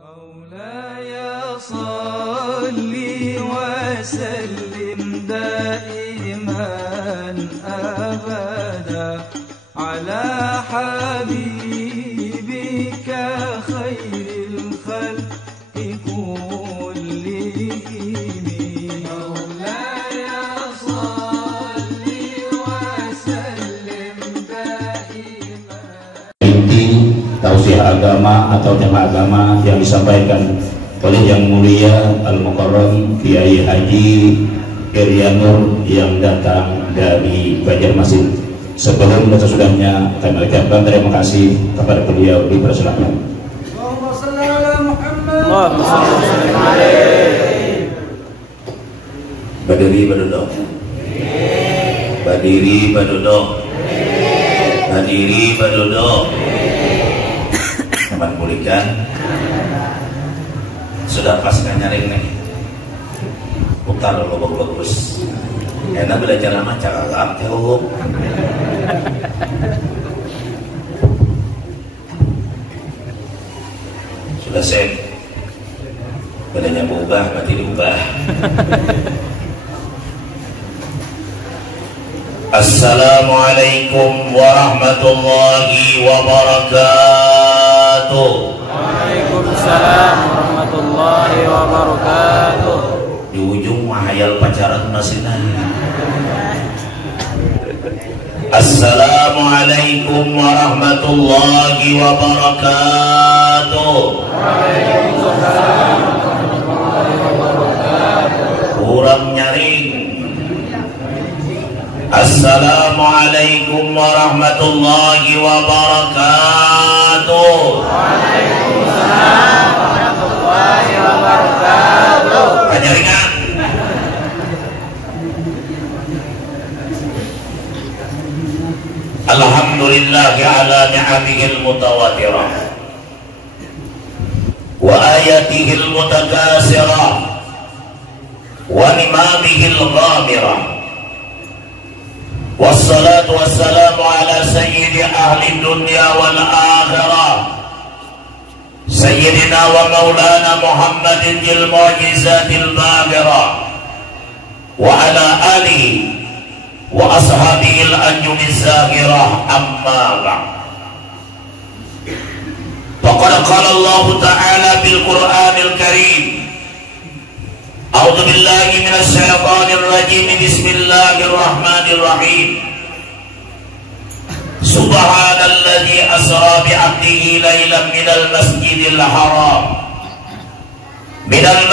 مولاي صل وسلم دائما أبدا على حبيبك خير الخلق كلهم. مولاي صل وسلم دائما. Tausiah agama atau tema agama yang disampaikan oleh Yang Mulia Al-Mukarram Kiai Haji Irianur yang datang dari Banjarmasin. Sebelum dan sesudahnya kami ucapkan terima kasih kepada beliau, dipersilakan. Allahumma shalli ala Muhammad. Berdiri berduduk. Berdiri berduduk. Berdiri berduduk. Teman pulihkan. Sudah pas kan nyaring nih. Putar dulu bagus. Enak belajar sama cakap jauh. Sudah set. Badannya berubah, berarti diubah. Assalamualaikum warahmatullahi wabarakatuh. Waalaikumsalam warahmatullahi wabarakatuh. Di ujung mahayal pacaran nasinan. Assalamualaikum warahmatullahi wabarakatuh. Waalaikumsalam warahmatullahi wabarakatuh. Kurang nyaring. Assalamualaikum warahmatullahi wabarakatuh. Waalaikumsalam warahmatullahi wabarakatuh. Panjaringan. Alhamdulillahi ala ni'amihil mutawatirah wa ayatihil mutakasirah wa nimamihil ghamirah. Wassalatu wassalamu ala sayyidi ahli dunya wal akhirah sayyidina wa maulana Muhammadin jil mu'jizatil baghirah wa ala alihi wa ashabihil anjumiz zahirah amma ba'd. Faqad qala Allah ta'ala bil Qur'anil Karim. A'udzu billahi minasy syaithanir rajim. Bismillahirrahmanir rahim. Subhanalladzi asra bi 'abdihi lailan minal masjidil haram ila al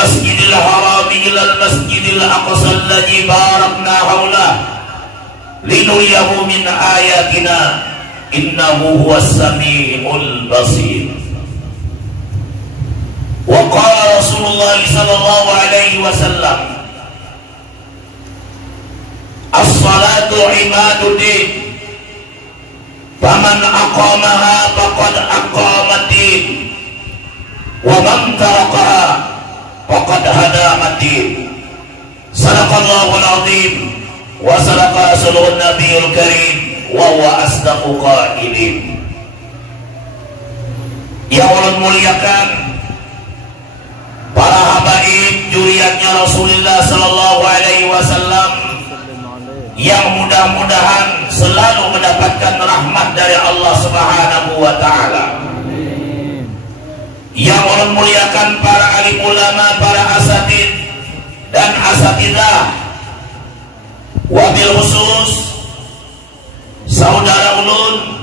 masjidil aqsa alladzi barakna haulahu linuriyahu min ayatina innahu huwas samiul basir. Wa qala Rasulullah sallallahu alaihi wasallam, as-salatu imaduddin, faman aqamaha faqad aqamaddin, wa man tarakaha faqad hadamaddin. Sadaqallahul azim wa sadaqa rasulun nabiyul karim wa huwa asdaqu qailin. Yang Allah muliakan para habaib juriatnya Rasulullah sallallahu alaihi wasallam yang mudah-mudahan selalu mendapatkan rahmat dari Allah Subhanahu wa taala. Yang Allah muliakan para alim ulama, para asatid dan asatidah, wabil khusus saudara ulun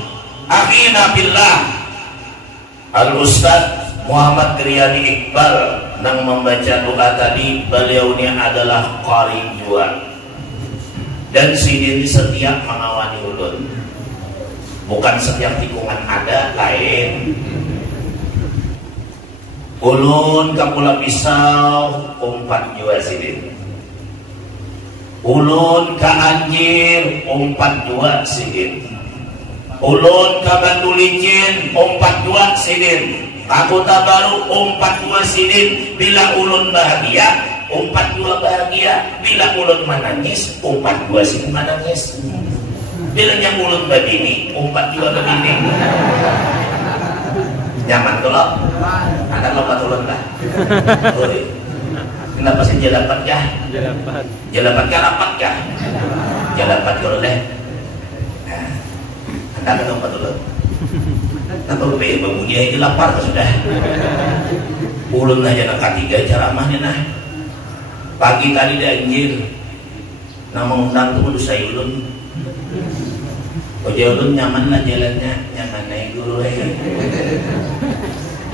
akhina billah Al-Ustaz Muhammad Riyadi Iqbal nang membaca doa tadi. Beliau ini adalah qari jual dan sidin setiap mengawani ulun, bukan setiap tikungan ada lain. Ulun kapula pisau umpat jua sidin, ulun ka anjir umpat jua sidin, ulun ka bandu licin umpat jua sidin, aku tak baru umpat dua sidin. Bila ulun bahagia, umpat dua bahagia. Bila ulun menangis, umpat dua sidin menangis. Bila yang ulun badini, umpat dua badini. Nyaman tuh loh. Ada lomba tuh Kenapa sih jalapat kah? Jalapat kah rapat kah? Jalapat kalau deh. Anda kan apa dulu? Apa lebih bangunnya ini lapar sudah. Ulun aja nak ketiga ceramahnya nah. Pagi tadi dia anjir. Nama undang tu dosa ulun. Ojo ulun nyaman lah jalannya, nyaman naik guru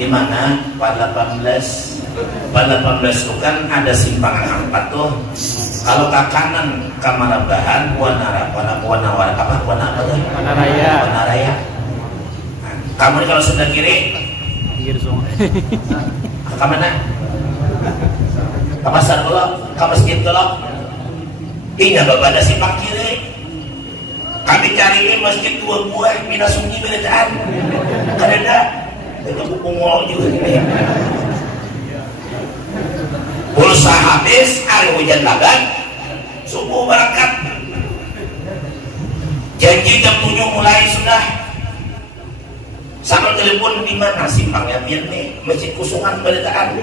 di mana pada 18 itu kan ada simpangan 4 tuh. Kalau ke kanan Kamarabahan, warna raya. Kamu ini kalau sebelah kiri, ke mana? Ke pasar Golok, ke masjid Golok. Ingat bapak ada simpang kiri. Kami cariin masjid 2 buah, Mina Sunyi beredaan. Karena itu pungol juga ini. Pulsa habis, hari hujan lagan, subuh berangkat. Janji jam 7 mulai sudah. Sambil telepon di mana simpangnya biar nih masjid Kusungan beredaan.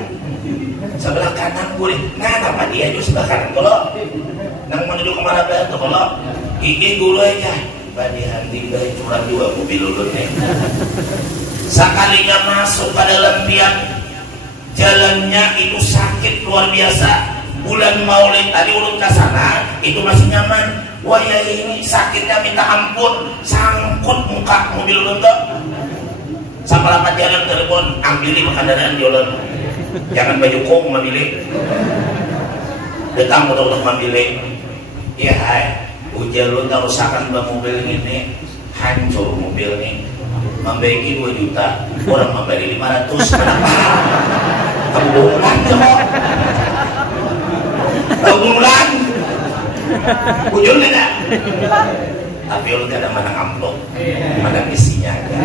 Sebelah kanan boleh. Nah, apa dia itu sebelah kanan kalau nang menuju ke mana tuh kalau ini dulu aja. Badi handi dari curang juga mobil ulunnya. Sekalinya masuk pada lempian jalannya itu sakit luar biasa. Bulan Maulid tadi ulun ke sana itu masih nyaman. Wah ya ini sakitnya minta ampun, sangkut muka mobil ulun tuh. Sampai rapat jalan telepon, ambilin kendaraan di ulun. Jangan baju kong memilih. Datang untuk memilih. Ya hai, ujian lu tak rusakan mobil ini, hancur mobil ini. Membaiki 2 juta, orang membeli 500. Kenapa? Kebulan kok. Kebulan. Ujungnya enggak? Tapi lu tidak mana amplop, mana isinya ada.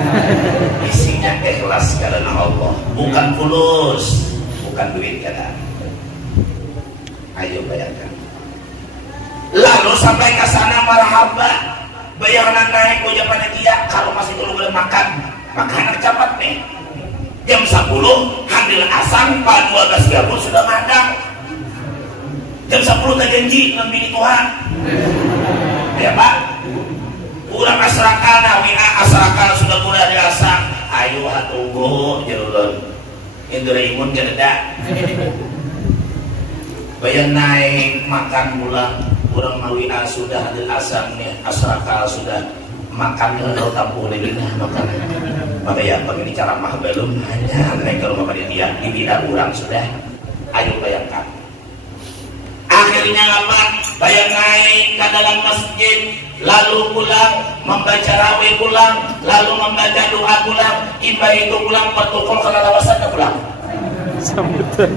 Isinya ikhlas karena Allah, bukan fulus, bukan duit kan. Ayo bayangkan. Lalu sampai ke sana marhaba, bayangan naik ucapan dia kalau masih dulu boleh makan cepat nih. Jam 10 hamil asam, Pak 12 gabung sudah madang. Jam 10 tak janji ngambil Tuhan. Ya Pak, kurang asrakal, WA asrakal sudah kurang asam. Ayo tunggu jalur indra imun jeda. Bayan naik makan pulang. Kurang mawi sudah hadil asam nih, asrakal sudah makan kalau tampung lagi makan. Maka ya begini cara mah belum hanya naik ke rumah dia di bidang kurang sudah. Ayo bayangkan. Akhirnya apa? Bayang naik ke dalam masjid, lalu pulang membaca raweh pulang, lalu membaca doa pulang, imba itu pulang protokol kalau lawasannya pulang. Sambutan.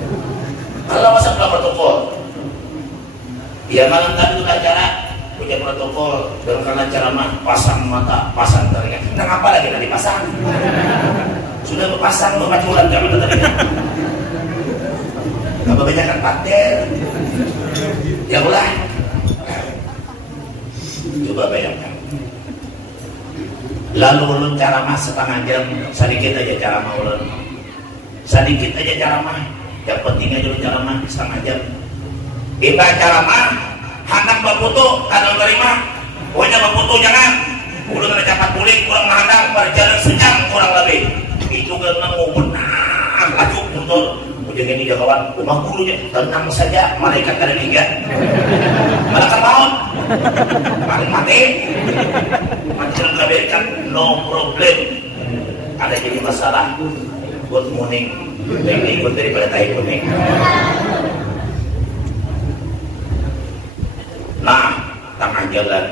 Kalau lawasan pulang protokol. Ya malam tadi itu acara punya protokol dan karena ceramah pasang mata, pasang telinga. Nah apa lagi tadi pasang? Sudah berpasang beberapa bulan kami tadi. Apa banyak kan pater? Ya ulah. Coba bayangkan. Lalu ulun ceramah setengah jam, sedikit aja ceramah ulun. Sedikit aja ceramah. Yang penting aja ulun ceramah setengah jam. Kita ceramah, hendak berfoto, kadang terima, pokoknya berfoto jangan. Udah ada cepat pulih, kurang menghadang, berjalan sejam kurang lebih. Itu karena mau menang, laju betul. Ujung ini dia kawan, rumah gurunya tenang saja, malaikat ada 3. Malaikat maut, mati, dalam kebaikan, no problem. Ada jadi masalah. Good morning, lebih ikut daripada tahi kuning. Nah, tengah jalan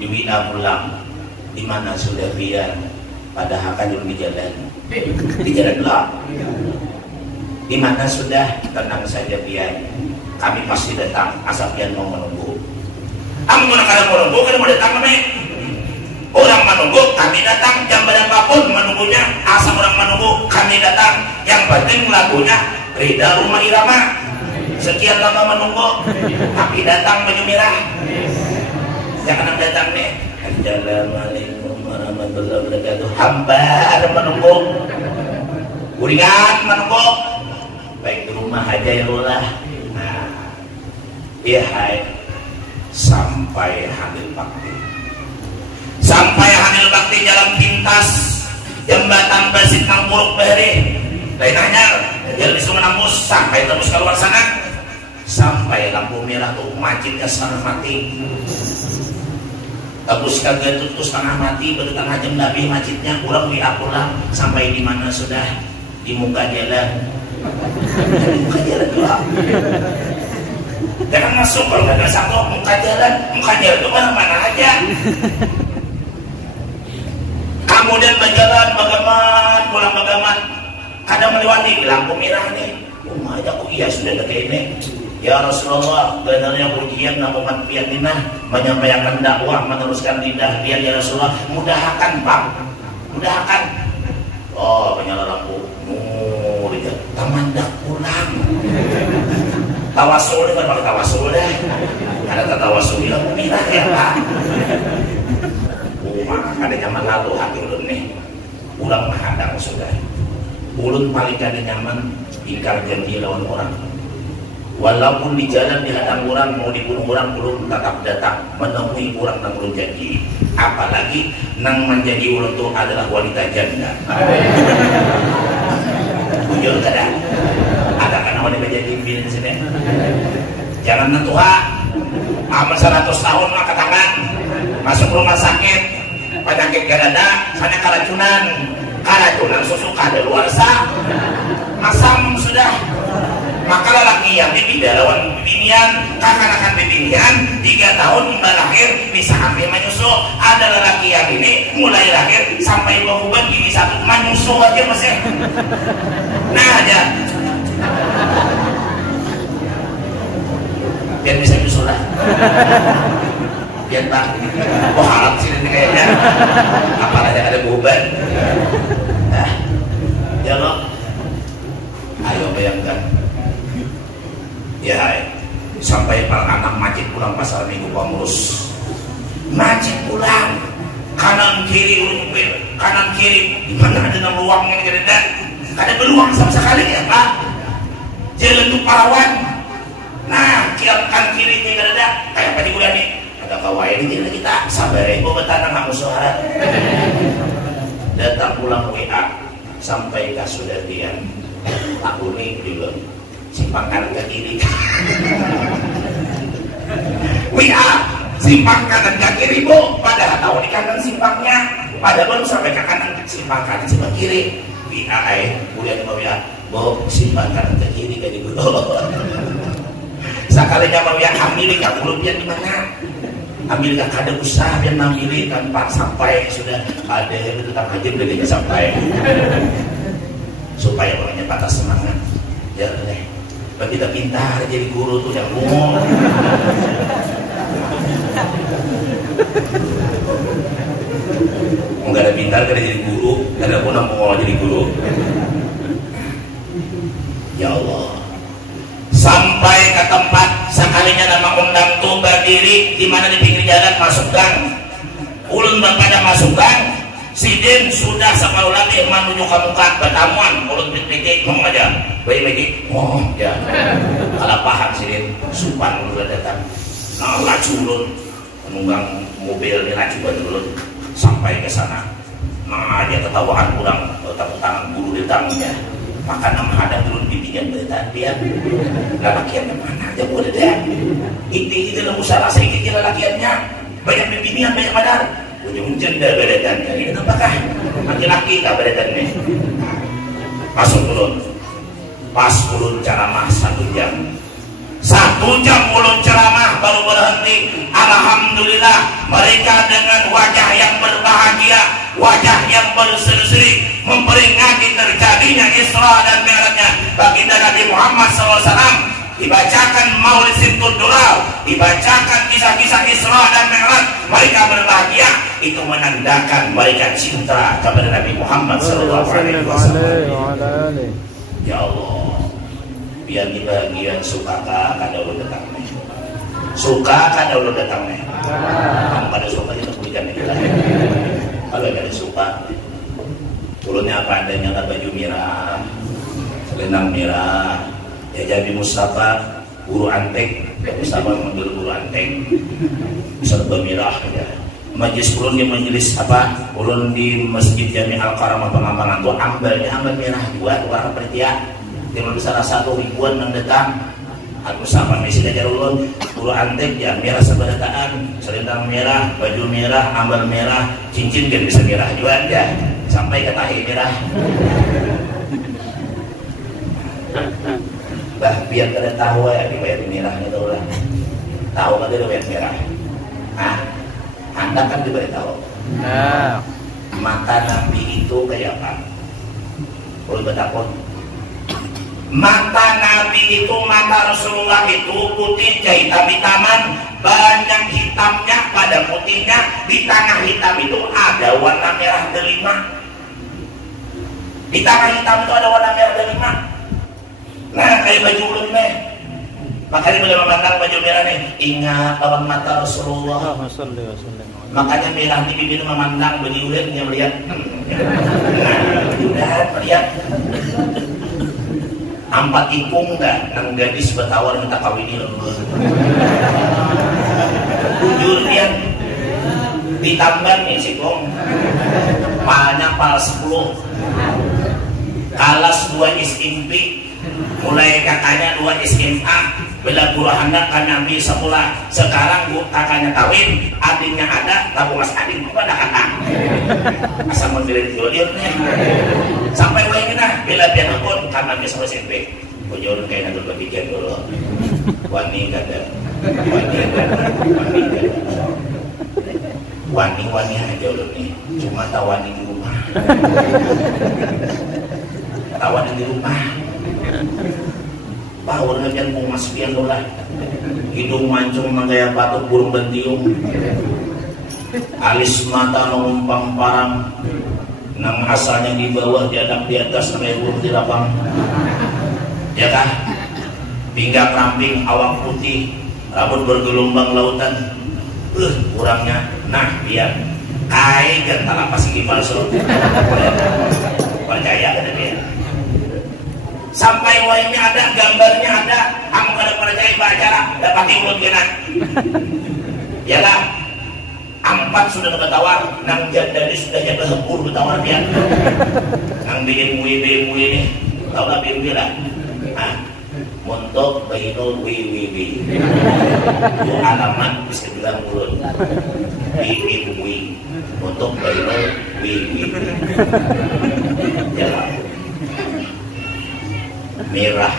di Wina pulang, di mana sudah biar pada hakan di jalan lah. Di mana sudah tenang saja biar kami pasti datang asal pian mau menunggu. Kamu kadang menunggu, kan mau datang nih. Orang menunggu, kami datang jam berapapun menunggunya, asal orang menunggu kami datang. Yang penting lagunya Rida Rumah Irama. Sekian lama menunggu, tapi datang baju merah. Jangan datang nih. Assalamualaikum warahmatullahi wabarakatuh. Hambar menunggu, uringan menunggu. Mahajairullah. Nah, ya hai sampai hamil bakti. Sampai hamil bakti jalan pintas jembatan Basit nang Puruk Bahri. Lain anyar, jalan disuruh nambus sampai terus keluar sana. Sampai lampu merah tuh masjidnya setengah mati. Terus kagak tuh setengah mati, baru tengah jam Nabi masjidnya kurang pulang sampai di mana sudah di muka jalan. Di muka jalan doang. Jangan masuk kalau nggak ada satu muka jalan itu mana aja. Kemudian berjalan bagaimana pulang bagaimana, kadang melewati lampu merah nih. Rumah aja kok iya sudah dekat ini. Ya Rasulullah, benar-benar ujian nama manfaat dinah, menyampaikan dakwah, meneruskan lidah dia ya Rasulullah, mudahkan Pak, mudahkan. Oh, menyala lampu, dia taman dah pulang. Tawasul kan pakai tawasul deh, ada tawasul di lampu merah ya Pak. Ada zaman lalu hati ulun nih, ulang menghadang sudah. Ulun paling kada nyaman ingkar janji lawan orang. Walaupun di jalan dihadang orang, mau dibunuh orang, belum tetap datang menemui orang dan belum janji. Apalagi nang menjadi orang itu adalah wanita janda. Jujur kada? Ada kan wanita jadi bini di sini? Jangan nentua. Aman 100 tahun angkat tangan, masuk rumah sakit, penyakit gadada, sana keracunan susu kadaluarsa, masam sudah. Maka lelaki yang dipindah lawan binian, kakan-kakan binian 3 tahun mulai lahir bisa ambil menyusu. Ada lelaki yang ini mulai lahir sampai 2 bulan bini 1 menyusu aja masih. Nah aja. Biar bisa nyusu lah. Biar tak. Wah harap sih ini kayaknya. Apalagi ada beban. Nah, ya lo. Ayo bayangkan. Ya, sampai para anak masjid pulang pasar minggu pengurus. Masjid pulang, kanan kiri umpil, kanan kiri. Di mana ada ruang yang gede? Ada beruang sama sekali ya Pak. Jalan untuk parawan. Nah, kan kiri tidak ada. Kayak apa di kuliah nih? Ada kawaii di jalan kita. Sabar ibu betanang kamu suara. Datang pulang WA sampai ke Sudardian. Aku nih belum. Simpang kanan ke kiri. WA simpang kanan ke kiri Bu, padahal tahu di kanan simpangnya, padahal baru sampai ke kanan simpang kanan simpang kiri. WA kemudian mau WA Bu simpang kanan ke kiri kayak gitu. Sekalinya mau WA Amerika belum dia di mana? Amerika kada usaha yang namili tanpa sampai sudah ada yang tetap aja udah sampai supaya orangnya patah semangat. Ya deh. Kita pintar jadi guru tuh yang ngomong. Enggak ada pintar kada jadi guru, kada pun mau jadi guru. Ya Allah. Sampai ke tempat sekalinya nama undang tuh berdiri di mana di pinggir jalan masuk gang. Ulun pada masuk gang. Sidin sudah separuh lagi menuju ke muka pertemuan. Ulun pikir ngomong aja. Baik-baik, oh ya, kalau paham Sidin, supan ulun datang. Nah, laju ulun, menunggang mobil ini laju banget ulun sampai ke sana. Nah, dia ketawaan kurang, tepuk tangan guru di tangannya. Maka nama ada ulun bimbingan berita dia. Lelakiannya mana aja boleh deh. Inti dalam usaha sedikit lelakiannya, banyak bimbingan, banyak madar. Ujung jenda beredan, ini apakah laki-laki tak beredannya? Masuk ulun. Pas ulun ceramah 1 jam. 1 jam ulun ceramah baru berhenti. Alhamdulillah mereka dengan wajah yang berbahagia, wajah yang berseri-seri memperingati terjadinya Isra dan Mi'rajnya baginda Nabi Muhammad SAW. Dibacakan Maulid Sintul Dural, dibacakan kisah-kisah Isra dan Mi'raj, mereka berbahagia. Itu menandakan mereka cinta kepada Nabi Muhammad SAW. Ya Allah, biar dibahagian suka kada ulun datang nih. Suka kada ulun datang nih. Kamu kada suka kita berikan kita. Kalau kada suka, ulunnya apa adanya, baju merah, selendang merah. Jajabi Mustafa guru Anteng, Mustafa manggil guru Anteng, serba mirah ya. Majlis ulun di majelis apa? Ulun di Masjid Jami Al Karamah Pengambangan tuh ambal merah dua warna pertia. Yang besar satu ribuan yang datang. Aku sama misi ajar ulun guru Anteng ya merah sebadataan, selendang merah, baju merah, ambal merah, cincin kan bisa merah juga ya. Sampai ke tahi merah. Bah biar kada tahu ya dibayar merahnya tuh lah. Tahu kan dia bayar merah. Nah, Anda kan diberitahu. Nah, Mata Nabi itu kayak apa? Boleh bertakon. Mata Nabi itu, mata Rasulullah itu putih hitam-hitaman, banyak hitamnya pada putihnya, di tengah hitam itu ada warna merah delima. Di tengah hitam itu ada warna merah delima. Nah, kayak baju ulun nih. Makanya bila memandang baju merah nih, ingat lawan mata Rasulullah. Makanya merah di bibir memandang baju ulun yang melihat. Nah, melihat. Ampat ipung dah, nang gadis bertawar minta kawin ini. Jujur dia, ditambah nih si Kong, palanya pal 10, kalas 2 SMP, mulai kakaknya 2 SMA, bila guru hendak kan ambil sekolah, sekarang kakaknya kawin, adiknya ada, tapi mas adik pada kakak, asal memilih jodohnya. Sampai wayangnya bila dia nakon karena dia sama SMP bujur kayak nanti berpikir dulu wani kada wani aja dulu nih cuma tawani di rumah power ngejan mau masukin dolar hidung mancung menggaya batuk burung bentiung alis mata mengumpang parang nang asalnya di bawah diadap di atas sampai burung di lapang ya kan pinggang ramping awak putih rambut bergelombang lautan kurangnya nah biar kai gentala pasti palsu percaya kan dia sampai wayangnya ada gambarnya ada kamu kada percaya baca dapat mulut kena ya lah 4 sudah bertawar, nang jadi sudah jadi hempur bertawar dia. Nang BMW ini, tahu nggak BMW lah? Ah, montok bahinul WWW. Itu alamat bisa bilang mulut. BMW, montok bahinul WWW. Ya, merah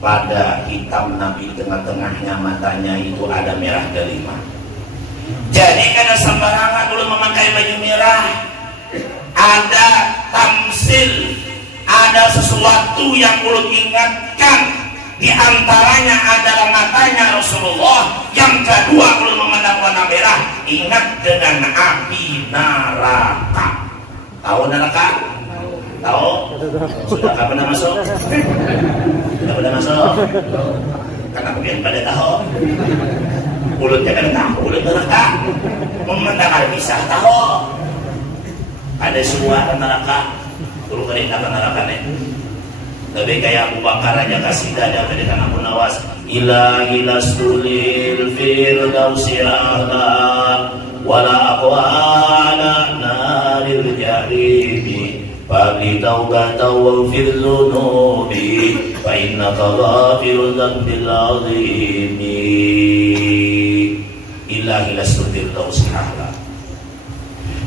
pada hitam Nabi tengah-tengahnya matanya itu ada merah delima. Jadi karena sembarangan dulu memakai baju merah, ada tamsil, ada sesuatu yang ulun ingatkan. Di antaranya adalah matanya Rasulullah. Yang kedua ulun memandang warna merah, ingat dengan api neraka. Tahu neraka? Tahu? Sudah pernah masuk? Sudah pernah masuk? Karena mungkin pada tahu. Mulutnya kan tahu, mulut neraka memandang al-misah tahu ada suara neraka dulu kerintah neraka nih tapi kayak Abu Bakar aja kasidah aja dari tanah Abu Nawas ilahi lastulil firdausi a'la wala aqwala naril jahimi fabli taubata wa firzunubi fa innaka ghafirul dzambil azimi ilahi lasudil tausihahlah.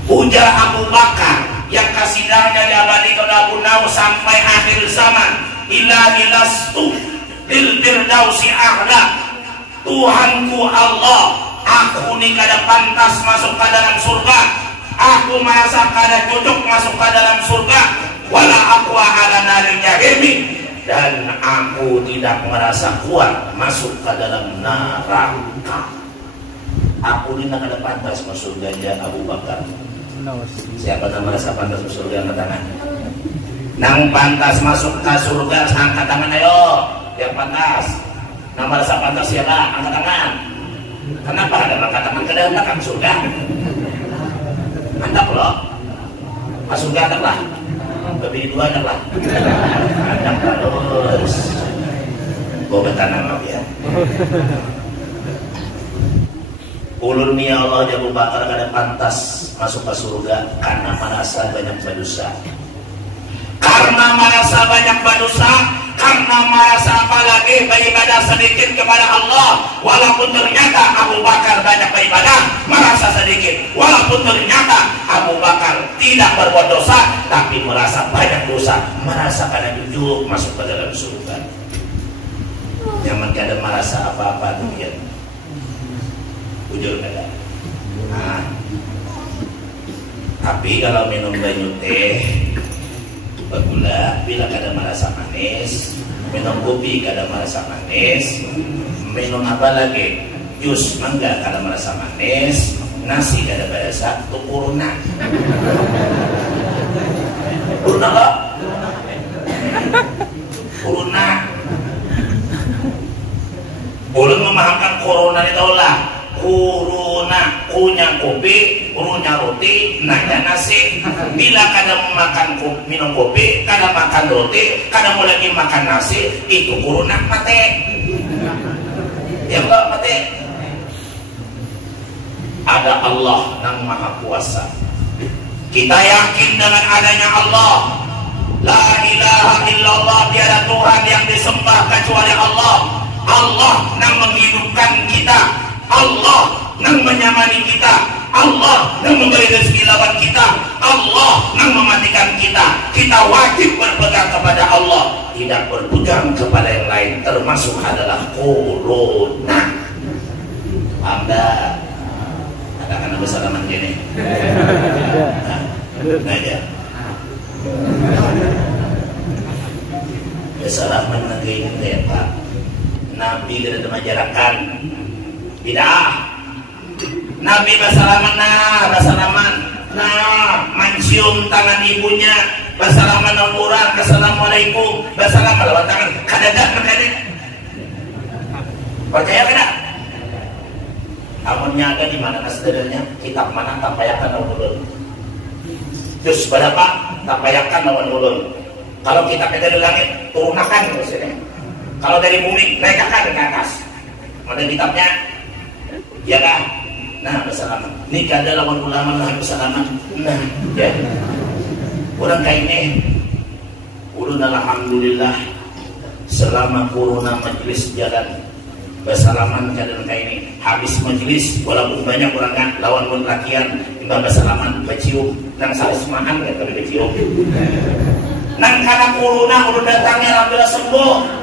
Ujar Abu Bakar yang kasidahnya diabadikan Abu Nawas sampai akhir zaman. Ilahi lastu bil firdausi a'la. Tuhanku Allah, aku ni kada pantas masuk ke dalam surga. Aku merasa kada cocok masuk ke dalam surga. Wala aqwa ala naril jahimi. Dan aku tidak merasa kuat masuk ke dalam neraka. Aku ini tak ada pantas masuk surga Abu Bakar. Siapa yang merasa pantas masuk surga angkat tangan? Nang pantas masuk ke surga angkat tangan ayo. Yang pantas. Nang merasa pantas siapa? Angkat tangan. Kenapa ada angkat tangan? Kada hendak surga. Hendak loh. Masuk surga hendak lah. Lebih dua hendak lah. Hendak terus. tanam ya. Ulun ni Allah Abu Bakar kada pantas masuk ke surga karena merasa banyak berdosa. Karena merasa banyak berdosa, karena merasa apalagi beribadah sedikit kepada Allah. Walaupun ternyata Abu Bakar banyak beribadah, merasa sedikit. Walaupun ternyata Abu Bakar tidak berbuat dosa, tapi merasa banyak dosa, merasa kada jujur masuk ke dalam surga. Jangan kada merasa apa-apa demikian. Jujur kada. Nah, tapi kalau minum banyu teh bergula, bila kada merasa manis, minum kopi kada merasa manis, minum apa lagi? Jus mangga kada merasa manis, nasi kada berasa, itu kuruna. Kuruna kok? Kuruna. Boleh memahamkan corona itu lah. Kuruna, kunya kopi, kurunya roti, nanya nasi. Bila kadang makan minum kopi, kadang makan roti, kadang mau lagi makan nasi, itu kuruna mati. Ya enggak mati. Ada Allah yang Maha Kuasa. Kita yakin dengan adanya Allah. La ilaha illallah, tiada Tuhan yang disembah kecuali Allah. Allah yang menghidupkan kita. Allah yang menyamani kita, Allah yang memberi rezeki lawan kita, Allah yang mematikan kita. Kita wajib berpegang kepada Allah, tidak berpegang kepada yang lain, termasuk adalah corona. Anda ada kan bersalaman gini? Nah ya. Bersalaman negeri ini ya Pak. Nabi tidak mengajarkan bidah. Nabi bersalaman mencium tangan ibunya, bersalaman dengan orang, assalamualaikum, bersalaman lewat tangan. Kadang makanya percaya kada? Amunnya ada di mana sebenarnya kitab mana tampayakan lawan ulun. Terus berapa tampayakan lawan ulun. Kalau kita dari langit turunakan maksudnya. Kalau dari bumi naikkan ke atas. Ada kitabnya. Ya kan? Nah, bersalaman. Ini kada lawan ulama lah bersalaman. Nah, ya. Orang kayak ini. Ulun alhamdulillah selama corona majelis jalan bersalaman kadang kayak ini. Habis majelis walaupun banyak orang kan lawan pun latihan timbang bersalaman bercium nang salismahan kan kalau bercium. Nang karena corona ulun datangnya alhamdulillah sembuh.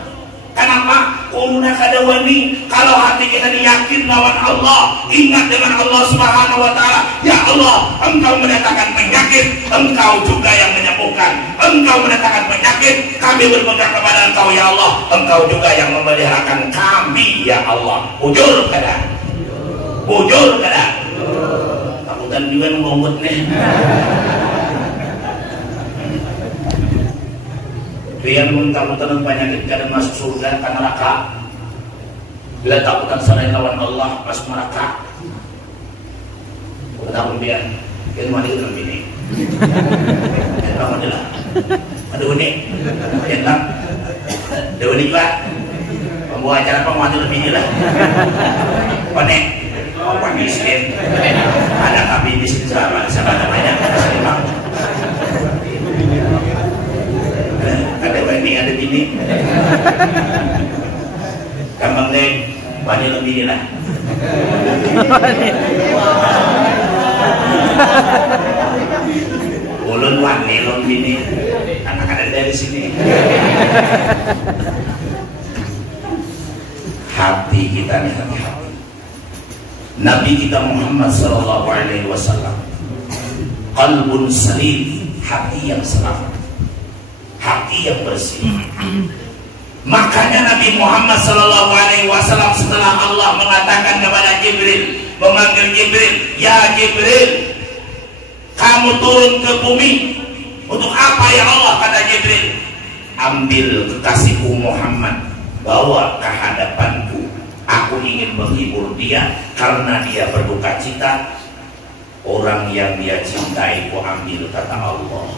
Kenapa? Corona kada wani. Kalau hati kita yakin lawan Allah, ingat dengan Allah Subhanahu wa taala. Ya Allah, Engkau mendatangkan penyakit, Engkau juga yang menyembuhkan. Engkau mendatangkan penyakit, kami berpegang kepada Engkau ya Allah. Engkau juga yang memeliharakan kami ya Allah. Bujur kada? Bujur kada? Takutan juga ngomot nih. Biar pun takutan penyakit kadang masuk surga ke neraka. Bila takutan selain lawan Allah masuk neraka. Takut biar kita mati dengan bini. Kita mati lah. Ada unik, enak. Ada unik lah. Pembawa acara penguat lebih lah. Panik, apa miskin? Ada kami miskin sama banyak. Ada bini, ada bini. Gampang deh, banyak lebih lah. Ulun wani, ulun bini. Anak ada dari sini. Hati kita nih hati. Nabi kita Muhammad sallallahu alaihi wasallam. Qalbun salim, hati yang selamat. Hati yang bersih. Makanya Nabi Muhammad sallallahu alaihi wasallam setelah Allah mengatakan kepada Jibril, memanggil Jibril, ya Jibril, kamu turun ke bumi untuk apa ya Allah? Kata Jibril, ambil kekasihku Muhammad, bawa ke hadapanku. Aku ingin menghibur dia karena dia berduka cita. Orang yang dia cintai ku ambil, kata Allah.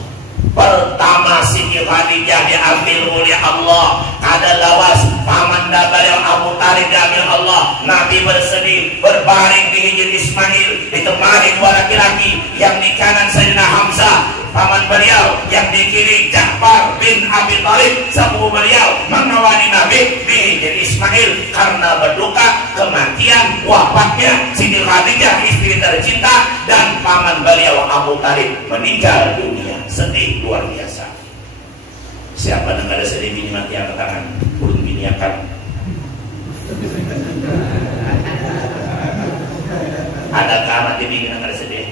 Pertama Siti Khadijah diambil oleh Allah. Kada lawas paman Anda beliau Abu Talib diambil Allah. Nabi bersedih berbaring di hijir Ismail, ditemani dua laki-laki, yang di kanan Sayyidina Hamzah paman beliau, yang di kiri Ja'far bin Abi Thalib sepupu beliau, menemani Nabi di hijir Ismail karena berduka kematian wafatnya Siti Khadijah istri tercinta, dan paman beliau Abu Talib meninggal dunia. Sedih luar biasa. Siapa yang ada sedih bini mati angkat tangan, belum bini akan. Adakah mati bini yang ada sedih?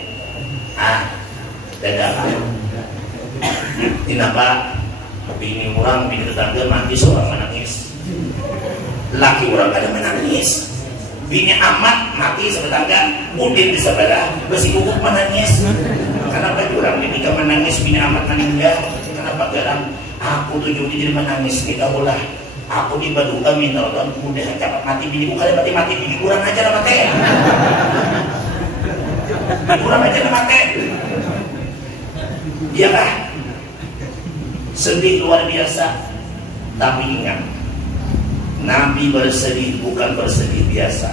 Dadakan. Kenapa? Bini orang, bini tetangga mati seorang menangis. Laki orang ada menangis. Bini amat mati sebetangga, udin di sebelah, besi bubuk menangis. Kenapa orang ini kan menangis, bini amat meninggal? Kenapa geram? Aku tujuh jadi menangis, tidak boleh. Aku di Baduga minta orang mudah cepat mati, bini bukan mati bini kurang aja nama teh. Kurang aja nama teh. Iya kah? Sedih luar biasa. Tapi ingat, Nabi bersedih bukan bersedih biasa.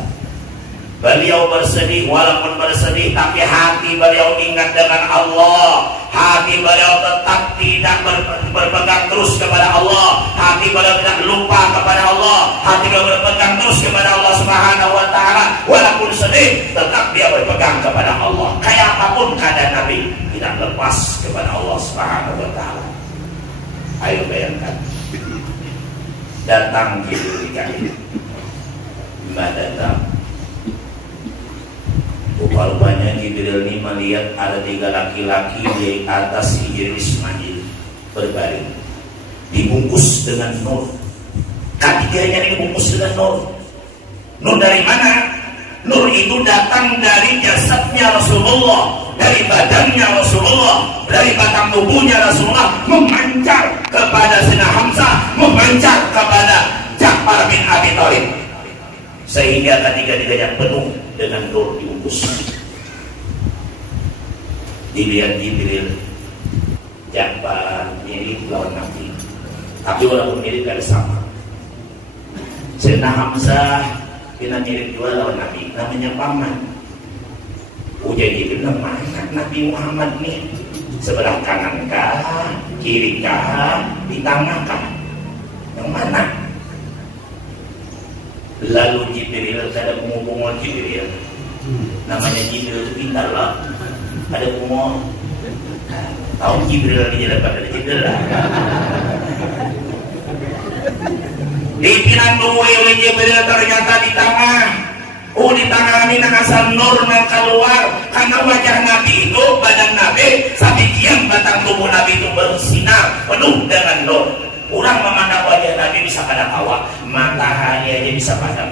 Beliau bersedih, walaupun bersedih, tapi hati beliau ingat dengan Allah. Hati beliau tetap tidak berpegang terus kepada Allah. Hati beliau tidak lupa kepada Allah. Hati beliau berpegang terus kepada Allah Subhanahu wa Ta'ala. Walaupun sedih, tetap dia berpegang kepada Allah. Kayak apapun keadaan Nabi, tidak lepas kepada Allah Subhanahu wa Ta'ala. Ayo bayangkan, datang Jibril kali, Mbak datang. Rupanya Jibril ini melihat ada 3 laki-laki di atas hijir Ismail berbaring, dibungkus dengan nur. Kaki kirinya dibungkus dengan nur. Nur dari mana? Nur itu datang dari jasadnya Rasulullah, dari badannya Rasulullah, dari batang tubuhnya Rasulullah, memancar kepada Sayyidina Hamzah, memancar kepada Ja'far bin Abi Thalib, sehingga ketiga-tiganya penuh dengan nur dibungkus. Dilihat Jibril, Ja'far mirip lawan Nabi, tapi walaupun mirip gak sama. Sayyidina Hamzah kita mirip juga lawan Nabi, namanya paman. Ujar Jibril, mana Nabi Muhammad nih? Sebelah kanan kah, kiri kah, di tengah kah? Yang mana? Lalu Jibril, ada pengumumul Jibril, namanya Jibril itu pintar lah, ada pengumumul. Tahu Jibril lagi jalan pada Jibril lah. Dipinang duwe oleh Jibril, ternyata di tangan. Di tangan ini asal nur yang keluar, karena wajah Nabi itu, badan Nabi, sabikian batang tubuh Nabi itu bersinar penuh dengan nur. Orang memandang wajah Nabi bisa pada kawah, matahari aja bisa padam.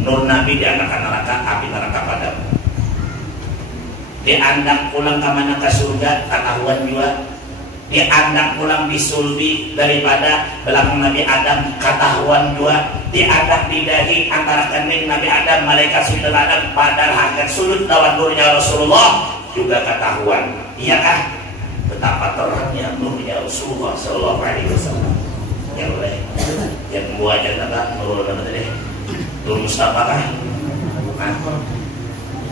Nur Nabi diangkat neraka, api neraka padam. Diandak pulang ke mana ke surga, ketahuan juga. Diandak pulang di sulbi daripada belakang Nabi Adam, ketahuan juga. Diandak di dahi antara kening Nabi Adam, malaikat Sayyidina Adam, pada hakikat sudut lawan nurnya Rasulullah juga ketahuan. Iyakah? Betapa terangnya nurnya Rasulullah Sallallahu Alaihi Wasallam. Yang boleh, yang membuat jatah nurul apa tadi? Nur Mustafa kah?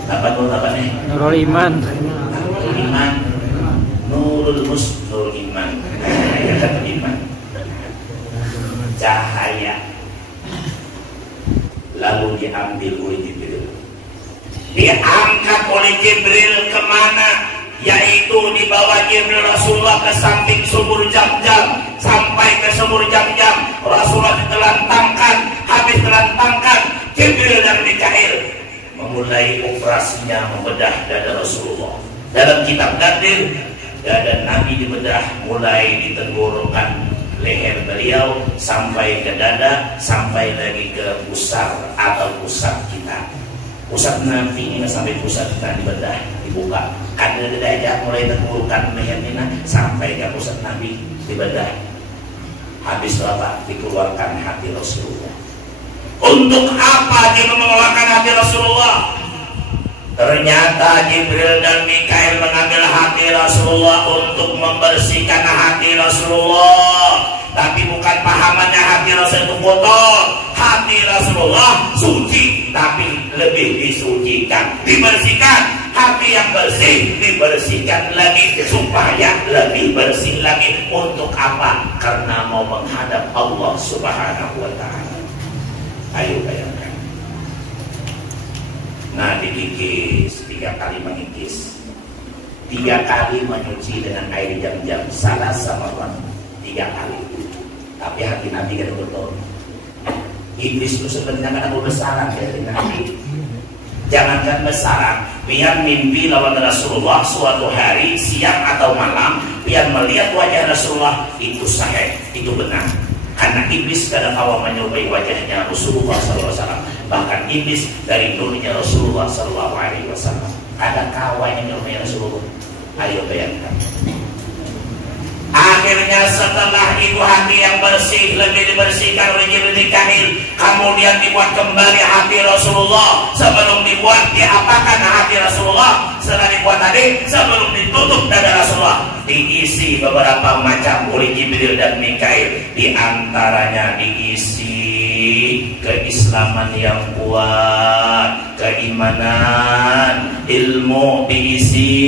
Dapat nur apa nih? Nurul Iman. Nurul Iman. Nurul Nurul Iman. Iman. Cahaya. Lalu diambil oleh Jibril, diangkat oleh Jibril kemana? Yaitu dibawa Jibril Rasulullah ke samping sumur Jam-Jam. Sampai ke sumur Jam-Jam, Rasulullah ditelantangkan. Habis telantangkan, Jibril dan Mikail memulai operasinya membedah dada Rasulullah. Dalam kitab Dadir, dada Nabi dibedah mulai ditenggorokan leher beliau sampai ke dada, sampai lagi ke pusar atau pusat kita. Pusat Nabi ini sampai pusat kita dibedah, dibuka. Ada dada mulai tenggorokan leher ini sampai ke pusat Nabi dibedah. Habis apa? Dikeluarkan hati Rasulullah. Untuk apa dia mengeluarkan hati Rasulullah? Ternyata Jibril dan Mikail mengambil hati Rasulullah untuk membersihkan hati Rasulullah. tapi bukan pahamannya hati Rasul itu kotor. Hati Rasulullah suci, tapi lebih disucikan, dibersihkan. Hati yang bersih dibersihkan lagi supaya lebih bersih lagi. Untuk apa? Karena mau menghadap Allah Subhanahu wa ta'ala. Ayo bayangkan. Nah, dikikis 3 kali mengikis, 3 kali menyuci dengan air jam-jam, salah sama orang 3 kali. Tapi hati Nabi kan betul. Iblis itu sebenarnya kan aku bersarang dari Nabi. Jangankan bersarang, biar mimpi lawan Rasulullah suatu hari siang atau malam, biar melihat wajah Rasulullah, itu sahih, itu benar. Karena iblis kadang awal menyerupai wajahnya Rasulullah SAW. Bahkan iblis dari nurnya Rasulullah SAW. Ada kawan yang menyerupai Rasulullah. Ayo bayangkan. Akhirnya setelah itu hati yang bersih lebih dibersihkan oleh Jibril Mika'il, kemudian dibuat kembali hati Rasulullah. Sebelum dibuat, diapakan hati Rasulullah? Setelah dibuat tadi, sebelum ditutup dada Rasulullah, diisi beberapa macam oleh Jibril dan Mika'il. Di antaranya diisi keislaman yang kuat, keimanan, ilmu diisi,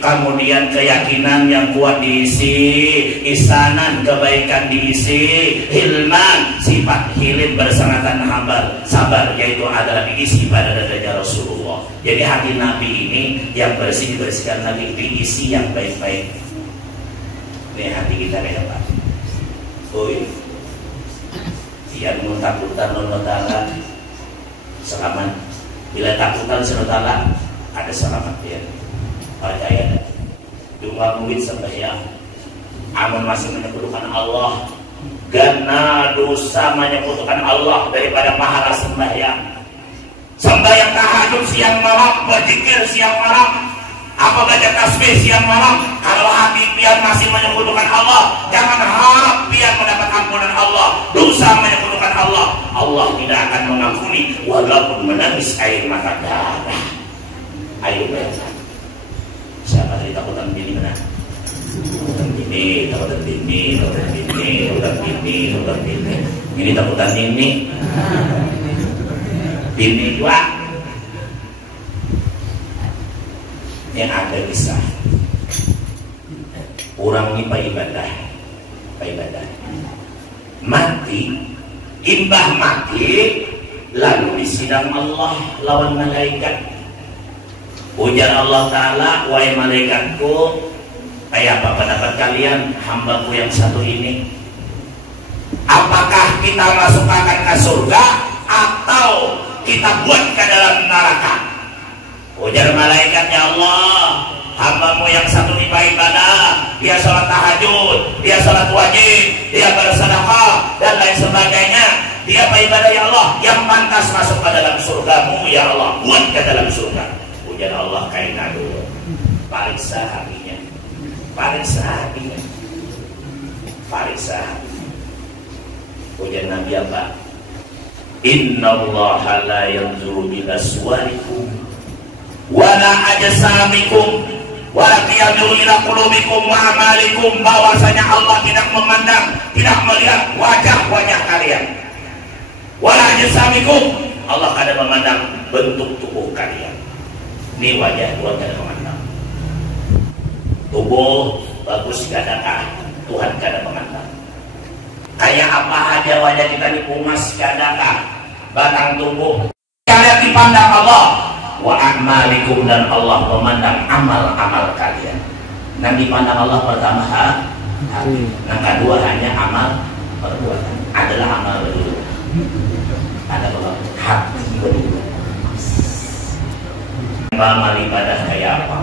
kemudian keyakinan yang kuat diisi, ihsanan, kebaikan diisi, hilman, sifat hilim bersanatan sabar, yaitu adalah diisi pada dadanya Rasulullah. Jadi hati Nabi ini yang bersih dibersihkan lagi, diisi yang baik-baik. Ini hati kita kayak apa? Yang mau takutan Allah selamat. Bila takutan Allah ada selamat ya. Percaya jumlah murid sembahyang amun masih menyebutkan Allah, karena dosa menyebutkan Allah daripada pahala sembahyang. Sembahyang tahajud siang malam, berzikir siang malam, apa baca tasbih siang malam. Kalau hati pian masih menyebutkan Allah, jangan harap pian mendapat ampunan Allah. Dosa menyebutkan Allah, Allah tidak akan mengampuni walaupun menangis air mata darah. Ayo bayangkan. Siapa tadi takutan bini mana? Takutan bini, takutan bini, takutan bini, takutan bini, takutan bini. Ini takutan bini. Bini dua. Yang ada kisah orang ini ibadah mati, imbah mati, lalu disidang Allah lawan malaikat. Ujar Allah Ta'ala, wahai malaikatku, kayak apa pendapat kalian hambaku yang satu ini? Apakah kita masukkan ke surga atau kita buat ke dalam neraka? Ujar malaikatnya, Allah, hambamu yang satu ini ibadah, dia sholat tahajud, dia sholat wajib, dia bersedekah dan lain sebagainya. Dia ibadah ya Allah, yang pantas masuk ke dalam surgamu ya Allah, buat ke dalam surga. Ujar Allah, kaina dulu, pariksa hatinya, pariksa hatinya, pariksa hatinya. Ujar Nabi apa? Inna Allah la yanzuru ila suwarikum wala ajsamikum walakin yanzuru ila qulubikum wa amalikum. Bahwasanya Allah tidak memandang, tidak melihat wajah-wajah kalian. Wala ajsamikum, Allah kada memandang bentuk tubuh kalian. Ini wajah Tuhan kada memandang. Tubuh bagus kadakah, Tuhan kada memandang. Kayak apa aja wajah kita dipumas kadakah, batang tubuh kalian dipandang Allah. Wa a'malikum, dan Allah memandang amal-amal kalian. Yang dipandang Allah pertama hati, yang kedua hanya amal perbuatan. Adalah amal dulu, ada hati dulu. Amal ibadah kayak apa?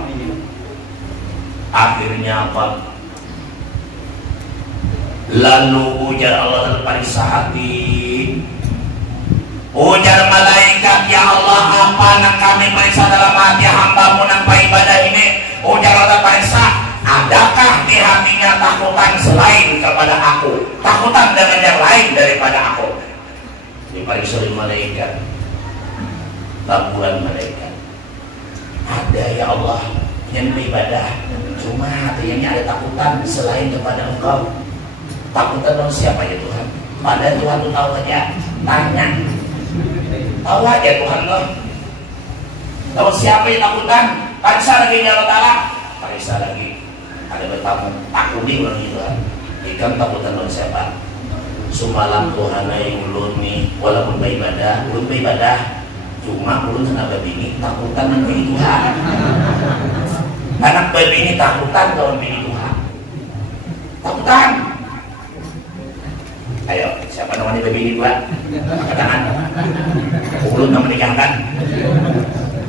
Akhirnya apa? Lalu ujar Allah terpariksa hati. Ujar malaikat, ya Allah, apa yang kami periksa dalam hati hambamu yang ibadah ini? Ujar Allah periksa, adakah di hatinya takutan selain kepada aku, takutan dengan yang lain daripada aku? Diperiksa oleh malaikat, taburan malaikat. Ada ya Allah yang beribadah, cuma hatinya ada takutan selain kepada Engkau. takutan dengan siapa ya Tuhan? Padahal Tuhan tuh tahu aja. Tanya, tahu aja Tuhan loh. Tahu siapa yang takutan? Parisa lagi ya Allah Ta'ala. Parisa lagi. Ada bertamu takuni orang itu kan. Ikan takutan dengan siapa? Sumalam Tuhan yang ulun nih, walaupun beribadah, ulun beribadah. Cuma ulun kena bini takutan dengan bini Tuhan. Anak bini takutan dengan bini Tuhan. Takutan. Ayo, siapa namanya bini Tuhan? Angkat tangan. Ulun nak menikahkan.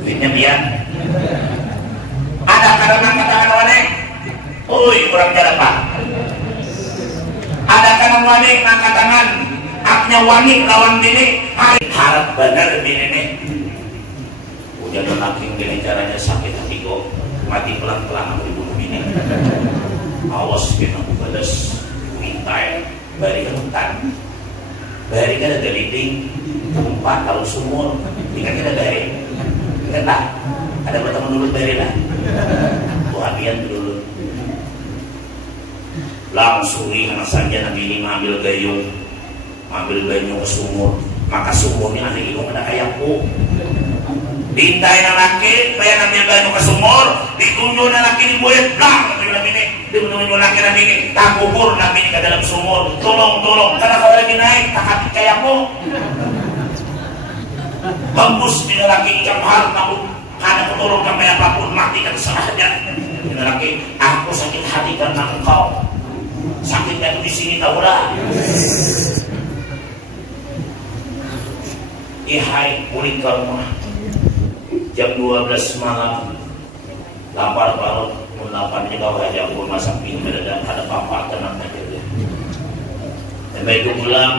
Duitnya biar. Ada karena angkat tangan mana? Oi, kurang jalan Pak. Ada kanan wani angkat tangan. Haknya wani lawan bini. Harap benar bini nih. Ujian lelaki gini caranya sakit hati kok. Mati pelan-pelan aku dibunuh bini. Awas kita balas mintai. Barikan hutan. Barikan ada liting. Tempat kalau sumur. Ingat kita dari. Ingat tak? Ada bertemu dulu dari lah. Tuhan dulu. Langsung nih anak saja Nabi ini ngambil gayung ke sumur, maka sumurnya ada ilmu ada ayamku. Dintai laki, bayar ngambil gayung ke sumur, ditunjuk laki dibuat, blang Nabi ini, ditunjuk laki Nabi ini, tak kubur Nabi ini ke dalam sumur, tolong, karena kalau lagi naik, tak hati kayamu. Bagus di laki jam hal kamu, karena ketolong sampai apapun mati kan sahaja. Di laki, aku sakit hati karena engkau. Sakitnya itu di sini tahu lah. Ihai kulit kamu. Jam 12 malam. Lapar parut. Melapan juga wajah pun masak minum ada papa tenang aja dia. Dan baik itu pulang.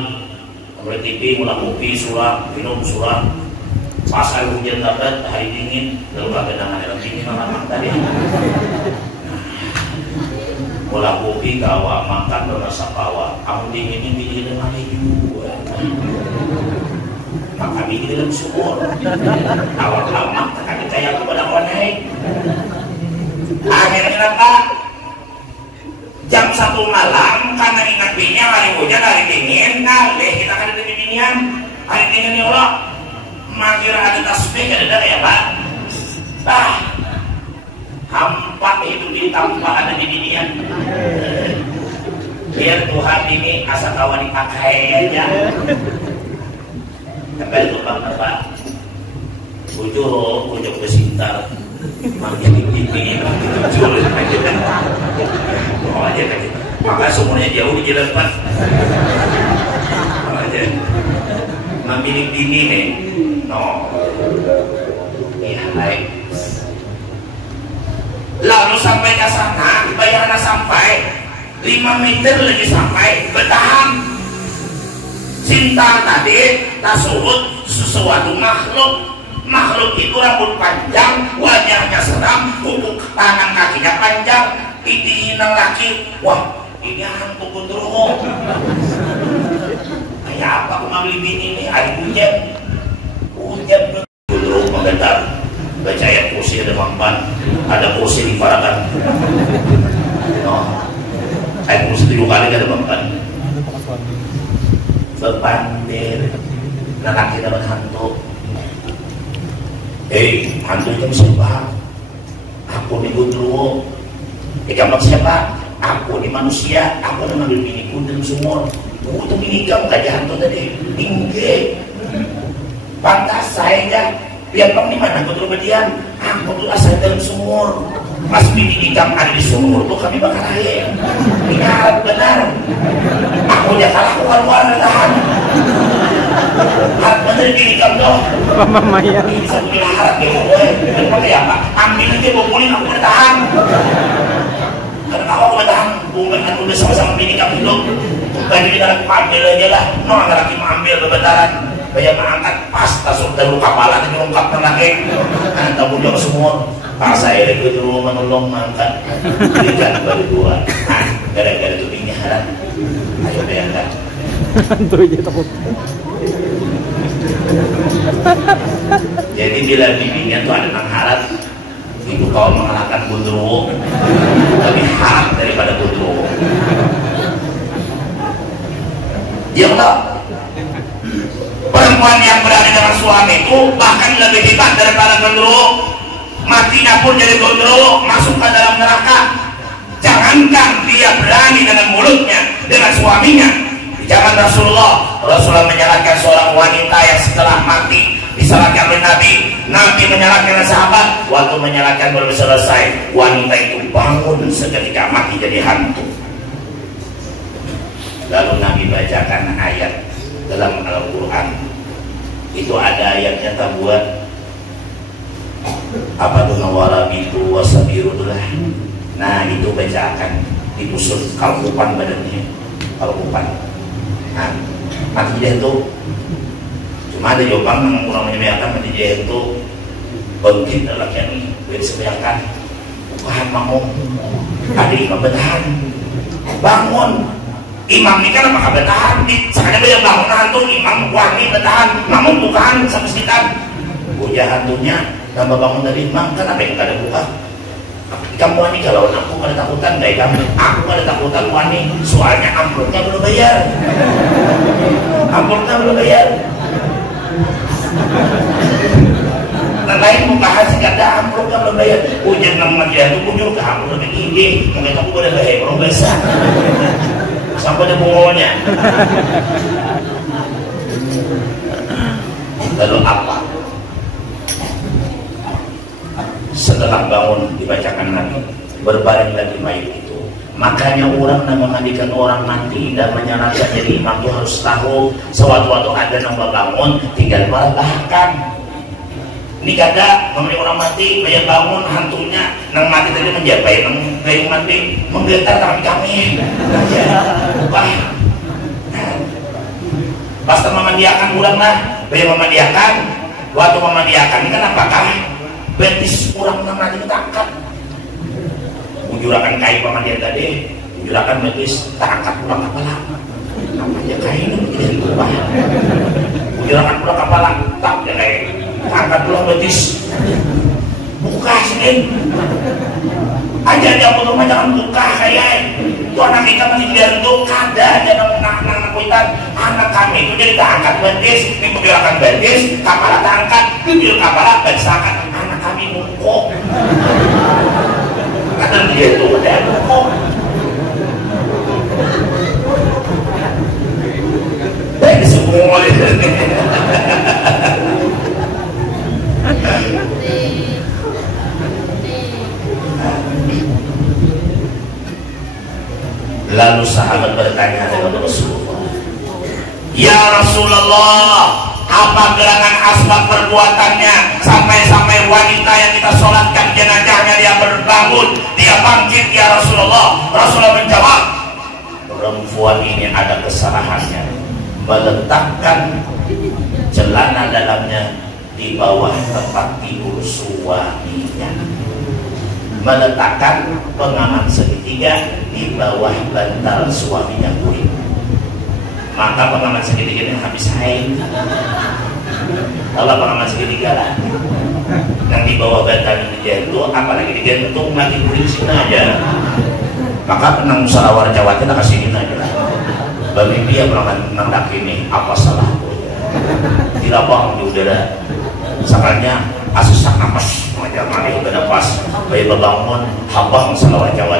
Mulai TV, mulai kopi, surah, minum surah. Pasal hujan dapat hari dingin. Lalu kegenangan dalam dingin malam tadi. Bola kopi kawa makan berasa kawa. Aku dingin ini dengan juga. Maka bikin dalam sumur. Awal-awal tak kayak kepada orang lain. Akhirnya apa? Jam 1 malam karena ingat bini hari hujan hari dingin. Kali kita kan ada binian. Hari dingin ya Allah. Makira ada tasbih ada ya Pak. Hampa hidup ini tanpa ada di binian. Biar Tuhan ini asal kawan dipakai aja. Sampai itu Pak ujuk kesintar makin tinggi makin muncul aja kan maka semuanya jauh di jalan Pak aja ngambil bini nih no iya baik. Lalu sampai ke sana, bayarnya sampai 5 meter lagi sampai bertahan. Cinta tadi tak surut sesuatu makhluk itu rambut panjang, wajahnya seram, kuku tangan kakinya panjang, itihinan laki. Wah, ini hantu Gundurwo. Kayak apa aku ngambil bini ini? Hari hujan Gundurwo menggetar. Baca ayat kursi ada mampan, ada kursi di parakan. Ayat kursi 7 kali ada mampan. Berpandir, lelaki dapat hantu. Hantu itu siapa? Aku di Gundurwo. Kamu siapa? Aku di manusia. Aku udah ngambil biniku dalam sumur. Aku tuh bini kamu kayak hantu tadi. Tinggi. Pantas saya. Biar bang di mana Gundurwo berdiam? Aku tuh asal dalam sumur. Pas bini kamu ada di sumur tuh kami bakal air. Ingat benar. Aku ya kalah keluar tahan. Harap bener bini kamu tuh. Mama ya. Ini satu kira harap ya gue. Dan pakai apa? Ambil aja bobulin aku bertahan. Karena aku bertahan. Bukan aku udah sama-sama bini kamu tuh. Tadi kita lagi ambil aja lah. Nong lagi mengambil kebentaran. Bayar mengangkat pas tasuk dari kapalan itu lengkap lagi. Anta mudah ke semua. Pas saya lagi dulu menolong mangkat. Berikan berdua. Gara-gara itu bini harap. Ayo bayangkan. Hantu aja takut. Jadi bila bibinya tuh ada mengharap itu kau mengalahkan Gundurwo lebih harap daripada Gundurwo. Ya Allah, perempuan yang berada dengan suami itu bahkan lebih hebat daripada genderuwo. Matinya pun jadi genderuwo, masuk ke dalam neraka. Jangankan dia berani dengan mulutnya dengan suaminya. Di zaman Rasulullah menyalahkan seorang wanita yang setelah mati disalahkan oleh Nabi menyalahkan sahabat. Waktu menyalahkan belum selesai, wanita itu bangun seketika mati jadi hantu. Lalu Nabi bacakan ayat dalam Al-Quran. Itu ada ayatnya tabuat apa tuh nawarabitu wasabirullah. Nah itu bacakan ditusuk kalkupan badannya, kalkupan. Nah mati dia itu cuma ada jawaban yang kurang menyemayangkan. Mati dia itu bangkit adalah yang disemayangkan. Bukan mau ada imam bertahan bangun. Imam ini kan apakah bertahan? Sekarang dia bangun hantu, imam wangi bertahan, namun bukan sampai sekitar. Buja hantunya tambah bangun dari imam kan apa yang ada buka? Kamu wani kalau aku ada takutan kayak kamu, aku ada takutan wani, soalnya amplopnya belum bayar. Amplopnya belum bayar. Nah lain muka hasil kata amplopnya belum bayar. Ujian nama dia itu kunjung ke amplop lebih tinggi, mungkin aku boleh bayar orang besar. Sampai ada bungolnya. Lalu apa? Setelah bangun dibacakan Nabi, berbaring lagi mayat itu. Makanya orang yang memandikan orang mati dan menyalahkan jadi imam itu harus tahu sewaktu-waktu ada yang bangun tinggal bahkan. Ini kata mengenai orang mati, bayar bangun hantunya nang mati tadi menjapai nang kayu mati menggetar tangan kami. Wah, pas memandiakan ulang lah, bayar memandiakan. Waktu memandiakan ini kan apakah betis orang nang mati ditangkap? Menjurakan kayu pemandian tadi, menjurakan betis tangkap ulang kepala. Namanya kayu ini tidak diubah. Menjurakan ulang kepala tak jadi. Angkat pulang betis buka sini aja motor jangan buka kayak itu anak kita masih dibantu kada aja anak kuitan anak kami itu jadi angkat betis ini pergerakan betis kepala terangkat kecil kepala bersakan anak kami mungkuk kata dia itu udah mungkuk baik semua Lalu sahabat bertanya kepada Rasulullah, ya Rasulullah, apa gerangan asbab perbuatannya sampai wanita yang kita sholatkan jenazahnya dia berbangun, dia bangkit ya Rasulullah? Rasulullah menjawab, perempuan ini ada kesalahannya meletakkan celana dalamnya di bawah tempat tidur suaminya, meletakkan pengaman segitiga di bawah bantal suaminya kulit. Maka pengaman segitiga ini habis haid. Kalau pengaman segitiga lah yang di bawah bantal ini jatuh, apalagi digantung mati kulit sini aja. Maka penang musyawarah Jawa kita kasihin aja lah. Bagi dia pengaman mendak ini apa salah? Tidak bohong di udara. Misalnya asesak nafas mengajar mali udah pas bayi bangun habang salawat Jawa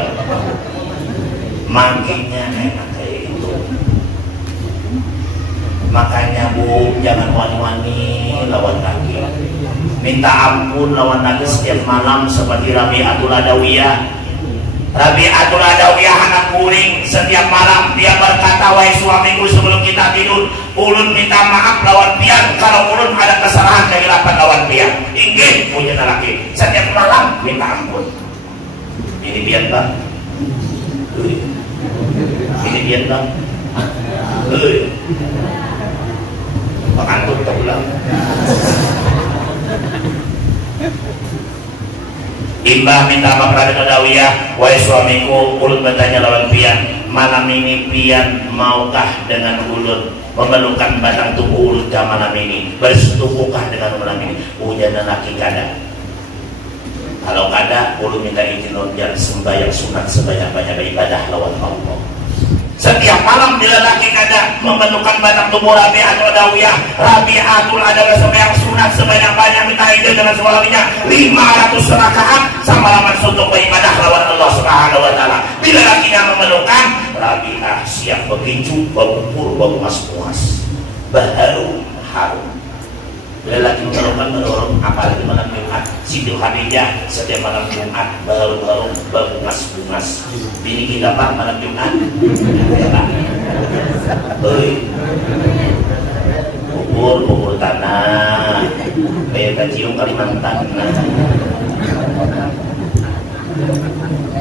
makinnya enak kayak itu. Makanya Bu jangan wani-wani lawan laki, minta ampun lawan laki setiap malam seperti Rabi'atul Adawiyah. Rabi'atul Adawiyah anak kuring setiap malam dia berkata, wahai suamiku sebelum kita tidur, ulun minta maaf lawan pian kalau ulun ada kesalahan kehilapan lawan pian. Inggih punya laki setiap malam minta ampun. Ini pian bang, ini pian bang, pengantuk tak pulang. Imbah minta maaf Rabi'atul Adawiyah, wahai suamiku, ulun bertanya lawan pian, malam ini pian maukah dengan ulun memelukkan batang tubuh ulun ke malam ini, bersetubuhkah dengan malam ini? Ujian laki kada. Kalau kada, ulun minta izin ulun sembahyang sunat sebanyak-banyak ibadah lawan Allah. Setiap malam bila laki kada memerlukan batang tubuh Rabi'atul Adawiyah, Rabi'atul adalah sembahyang sunat sebanyak-banyak minta izin dengan suaminya 500 rakaat sama laman suntuk beribadah lawan Allah Subhanahu wa taala. Bila lakinya memerlukan, Rabi'ah siap begincu, berkumpul, berpuas-puas, baharu harum. Bila laki memerlukan mendorong, apalagi malam Jumat, Siti Khadijah setiap malam Jumat baru-baru berbungas-bungas. Bini kita pak malam Jumat, ya pak, bubur tanah, kayak kacium Kalimantan,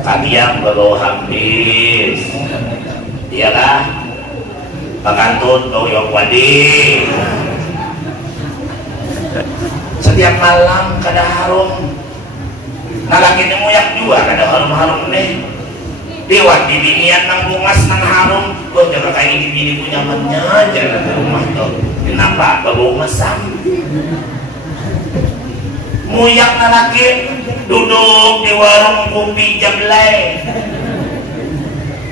kalian baru habis, iyalah, pakantun kau yang wadi. Setiap malam kada harum, nah laki nemu yak juga kada harum-harum deh. Dewan di binian nang bungas nang harum, gua jaga kayak ini bini punya nyamannya aja di rumah tuh. Kenapa? Bau mesam. Muyak na laki duduk di warung kopi Jablay.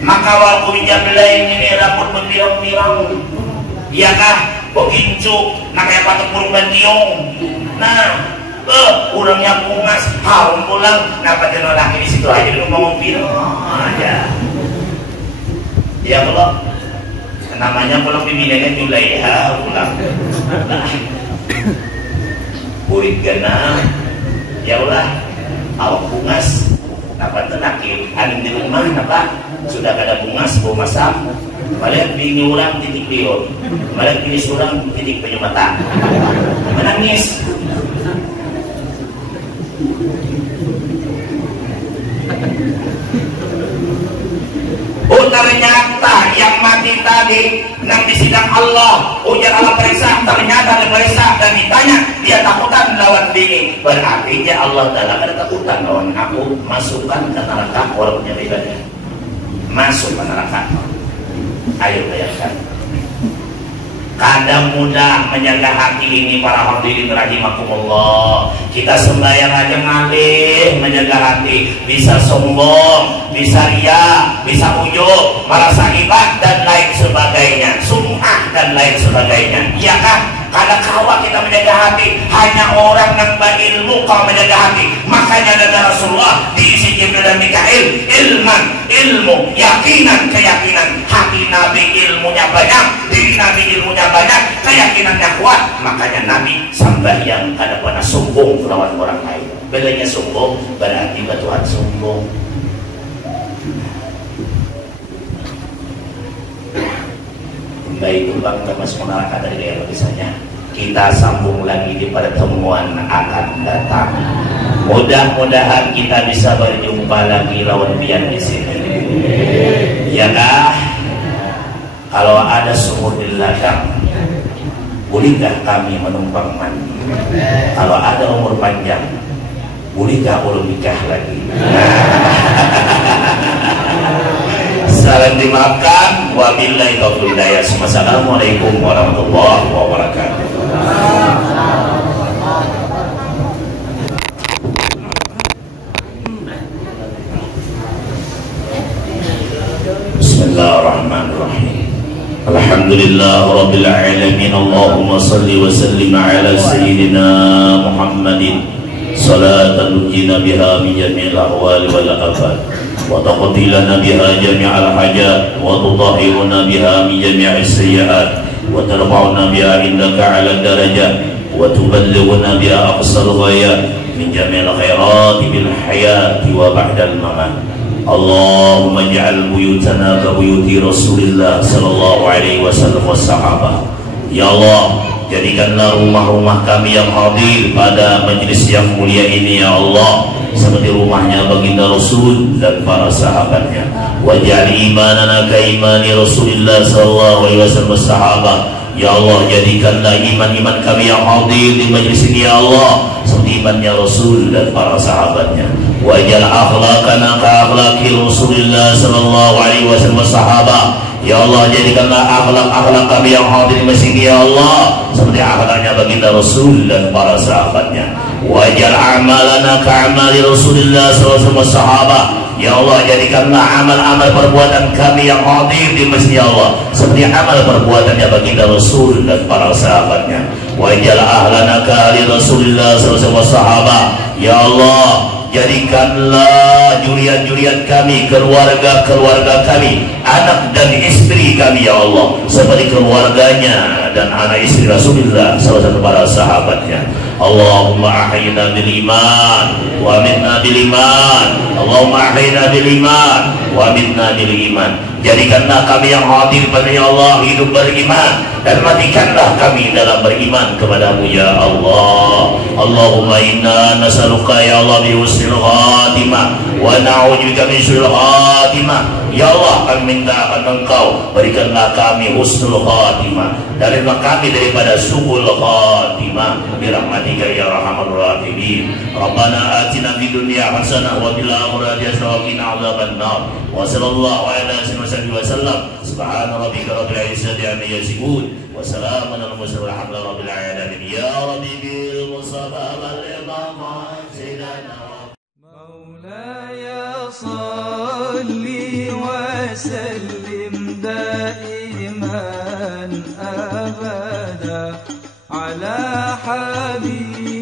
Maka warung kopi Jablay ini rambut mendirang-dirang. Iya kah? Bogincu, nak kayak patok burung bantiong. Nah, urangnya bungas, harum pulang. Kenapa dia laki di situ aja lu ngomong film aja. Ya Allah, namanya pulang pimpinan Julaiha pulang. Nah, burit gana. Ya Allah, awak bungas. Kenapa tenaki? Aning di rumah, kenapa? Sudah kada bungas, bau masam. Malah bini orang titik liur, malah bini surang titik penyu mata, menangis. Oh ternyata yang mati tadi nang di sidang Allah, ujar Allah periksa, ternyata diperiksa dan ditanya dia takutan lawan bini. Berarti ya Allah dalam ada takutan lawan aku, masukkan ke neraka orang punya ibadah, masuk ke neraka. Ayo bayangkan, kadang mudah menjaga hati ini para hadirin rahimakumullah. Kita sembahyang aja ngalih menjaga hati, bisa sombong, bisa ria, bisa ujub, merasa hebat dan lain sebagainya, sum'ah dan lain sebagainya. Iya kan? Kadang kawa kita menjaga hati, hanya orang yang berilmu kalau menjaga hati. Makanya ada Rasulullah diisi Jibril dan Mikail, ilmu, yakinan, keyakinan. Hati Nabi ilmunya banyak, diri Nabi ilmunya banyak, keyakinannya kuat. Makanya Nabi sembahyang kada pernah sombong melawan orang lain. Bedanya sombong berarti batuan sombong. Baik tumbang mas mengarahkan dari daerah misalnya. Kita sambung lagi di pertemuan akan datang. Mudah-mudahan kita bisa berjumpa lagi lawan pian di sini. Ya kah? Kalau ada sumur di ladang, bolehkah kami menumpang mandi? Kalau ada umur panjang, bolehkah ulun nikah lagi? Salam dimaafkan. Wabillahi taufiq wal hidayah. Assalamualaikum warahmatullahi wabarakatuh. Bismillahirrahmanirrahim. Alhamdulillah rabbil alamin. Allahumma salli wa sallim ala sayyidina Muhammadin salatan nujina biha min jami'il ahwali wal afat wa taqdi lana biha jami'al hajat wa tutahhiruna biha min jami'is sayyi'at wa tarfa'una biha indaka 'ala darajat wa tuballighuna biha aqsal ghayat min jami'il khairati bil hayati wa ba'dal mamat. Allahumma ij'al buyutana ka buyuti Rasulillah sallallahu alaihi wasallam was sahabah. Ya Allah, jadikanlah rumah-rumah kami yang hadir pada majlis yang mulia ini ya Allah seperti rumahnya baginda Rasul dan para sahabatnya. Waj'al imanana ka imani Rasulillah sallallahu alaihi wasallam sahabat. Ya Allah, jadikanlah iman-iman kami yang hadir di majlis ini ya Allah seperti imannya Rasul dan para sahabatnya. Waj'al akhlaqana ka akhlaqi Rasulillah sallallahu alaihi wasallam sahabat. Ya Allah, jadikanlah akhlak-akhlak kami yang hadir di masjid ini ya Allah seperti akhlaknya baginda Rasul dan para sahabatnya. Waj'al a'malana ka'amali Rasulillah sallallahu alaihi wasallam sahabat. Ya Allah, jadikanlah amal-amal perbuatan kami yang hadir di masjid Allah seperti amal perbuatannya baginda Rasul dan para sahabatnya. Wa jalla ahlana kali Rasulullah sallallahu alaihi wasallam. Ya Allah, jadikanlah juriat-juriat kami, keluarga-keluarga kami, anak dan istri kami ya Allah seperti keluarganya dan anak istri Rasulullah salah satu para sahabatnya. Allahumma ahyina bil iman wa amitna bil iman. Allahumma ahyina bil iman wa amitna bil iman. Jadikanlah kami yang hadir pada ya Allah hidup beriman dan matikanlah kami dalam beriman kepadamu ya Allah. Allahumma inna nas'aluka ya Allah bi husnil khatimah wa na'udzubika min syurril khatimah. Ya Allah, kami minta akan Engkau berikanlah kami husnul khatimah, darilah kami daripada su'ul khatimah bi rahmatika ya arhamar rahimin. Rabbana atina fid dunya hasanah wa fil akhirati hasanah wa qina adzabannar. Wa sallallahu ala sayyidina wa sallam. Subhana rabbika rabbil izzati amma yasifun wa salamun alal mursalin walhamdulillahi rabbil alamin. Ya rabbi bil musafa wal imam sayyidina مولاي صل وسلم دائما أبدا على حبيبك